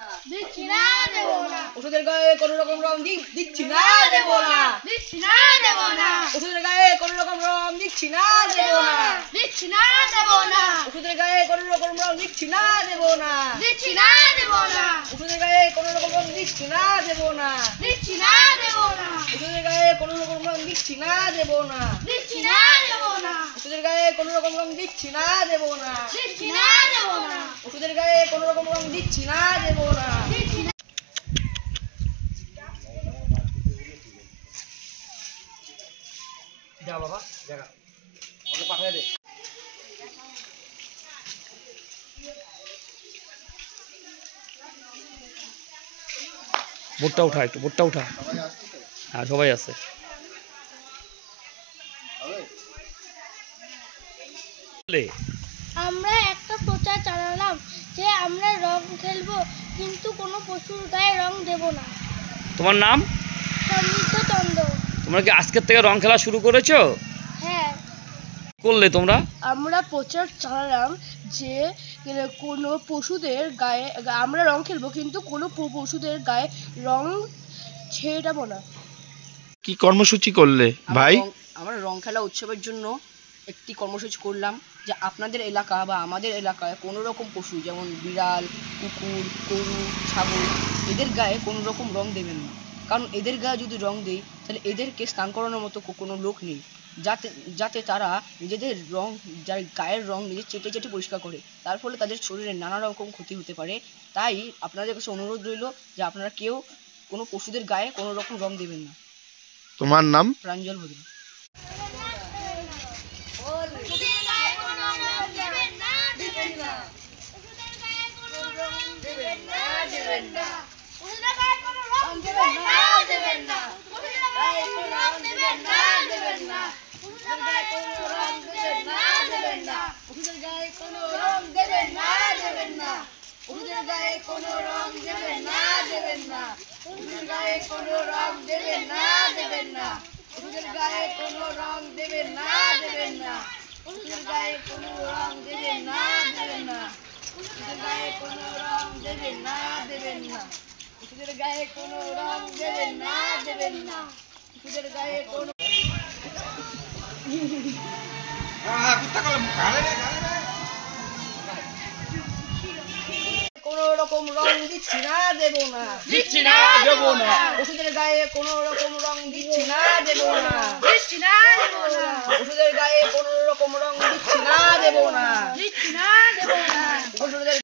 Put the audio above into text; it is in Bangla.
দিচ্ছি না দেব না। ওষুধের গায়ে কোনো রকম রং দিচ্ছি না দেব না। দিচ্ছি না দেব না। ওষুধের গায়ে কোনো রকম রং দিচ্ছি না দেব না। দিচ্ছি না দেব না। ওষুধের গায়ে কোনো রকম রং দিচ্ছি না দেব না। দিচ্ছি না দেব না। ওষুধের গায়ে কোনো রকম রং দিচ্ছি না দেব না। দিচ্ছি না দেব না। ওষুধের গায়ে কোনো রকম রং দিচ্ছি না দেব না। দিচ্ছি না দেব না। ওষুধের গায়ে কোনো রকম রং দিচ্ছি না দেব না। দিচ্ছি না দেব না। ওষুধের গায়ে কোনো রকম রং দিচ্ছি না দেব না। দিচ্ছি না। যা বাবা দেখা ওকে পাঠিয়ে দে। বোটটা উঠা, একটু বোটটা উঠা। হ্যাঁ, সবাই আছে। আমরা একটা প্রচার চালালাম যে আমরা রং খেলবো কিন্তু কোনো পশুর গায়ে রং দেব না। তোমার নাম? সমৃদ্ধ চন্দ্র। তোমরা কি আজকের থেকে রং খেলা শুরু করেছো? হ্যাঁ, করলে তোমরা? আমরা প্রচার চালালাম যে কোনো পশুদের গায়ে আমরা রং খেলবো কিন্তু কোনো পশুদের গায়ে রং ছেড়াবো না। কি কর্মসূচি করলে ভাই? আমরা রং খেলা উৎসবের জন্য একটি কর্মসূচি করলাম যে আপনাদের এলাকা বা আমাদের এলাকায় কোনো রকম পশু যেমন বিড়াল, কুকুর, গরু, ছাগল এদের গায়ে কোনো রকম রং দেবেন না। কারণ এদের গায়ে যদি রং দেই তাহলে এদেরকে স্নান করানোর মতো কোনো লোক নেই, যাতে তারা নিজেদের রং যার গায়ের রং নিজে চেটে চেটে পরিষ্কার করে, তার ফলে তাদের শরীরে নানা রকম ক্ষতি হতে পারে। তাই আপনাদের কাছে অনুরোধ রইল যে আপনারা কেউ কোনো পশুদের গায়ে কোনো রকম রং দেবেন না। তোমার নাম? প্রাঞ্জল ভদ্র। কোনো রকম রং দিচ্ছি না দেব না। দিচ্ছি না দেব না। ওষুধের গায়ে কোনো রকম রং দিচ্ছি না দেব না। দিচ্ছি না দেব না। ওষুধের গায়ে কোনো রকম রং দিচ্ছি না দেব না। দিচ্ছি না দেব না। ওষুধের